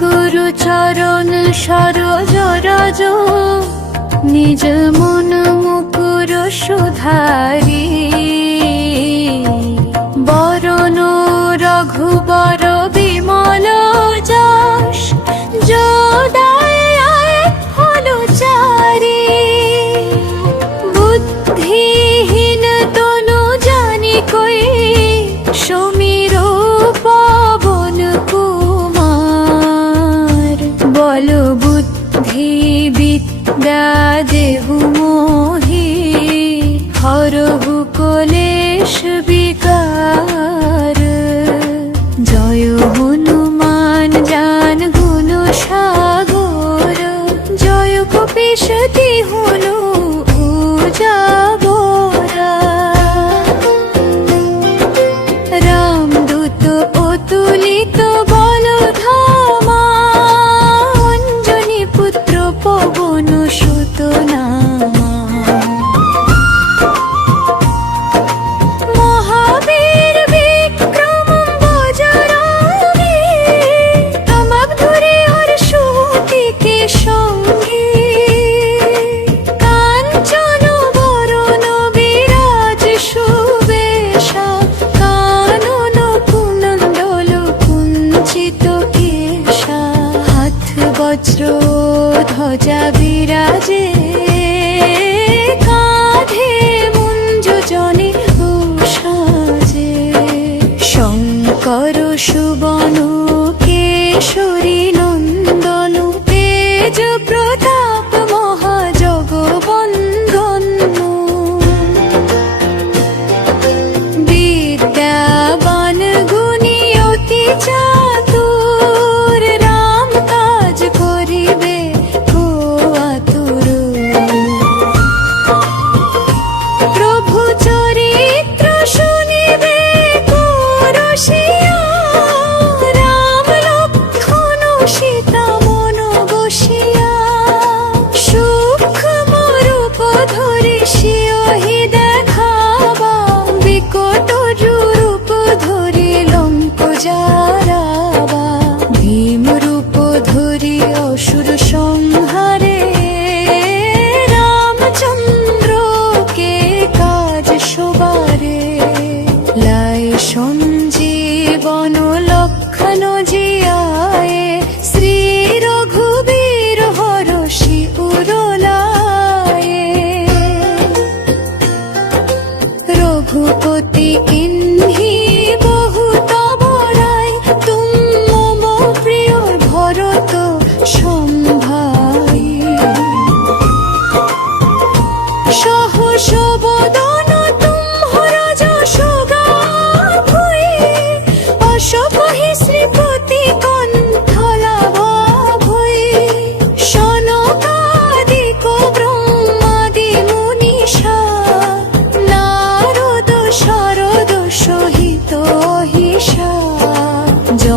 গুরু চরণ সরজ রজ নিজ মন মুকুর সুধারি। বরণ রঘুবর should বজ্র ধ্বজা বিরাজে কাঁধে মুঞ্জনে সাজে শঙ্কর সুবন কেশ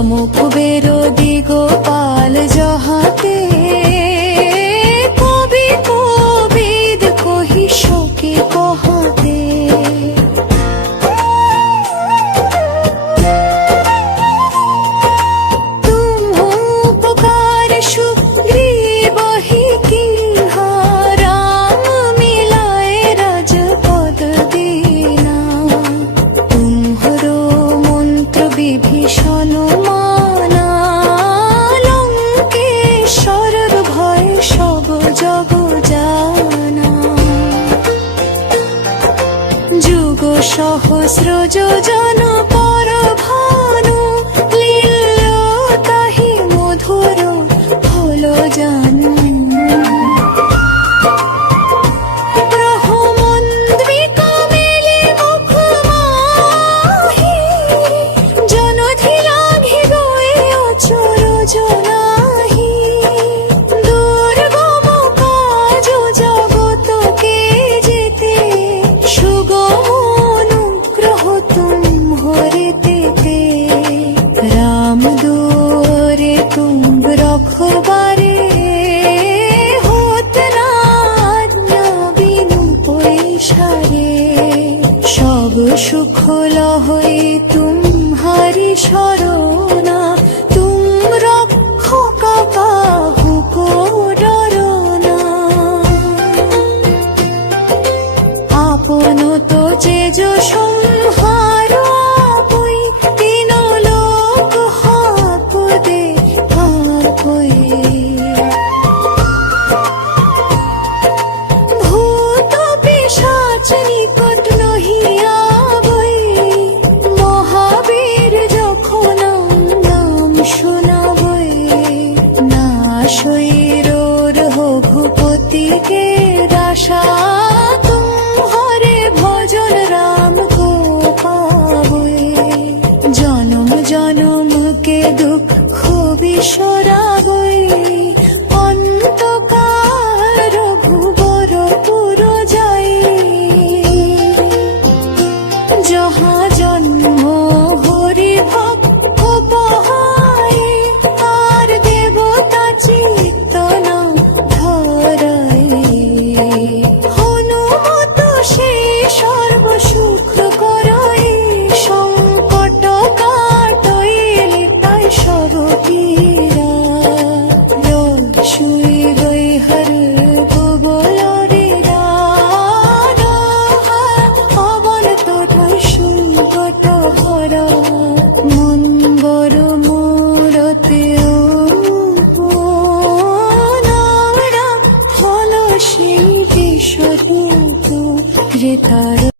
মুখ বেরো দিগো সহস্র যোজন পর ভানু লীল কাহি মধুর হলো জান। সুখলা হই তুমহারি স্মরণ দুঃখ বিসরাবই তার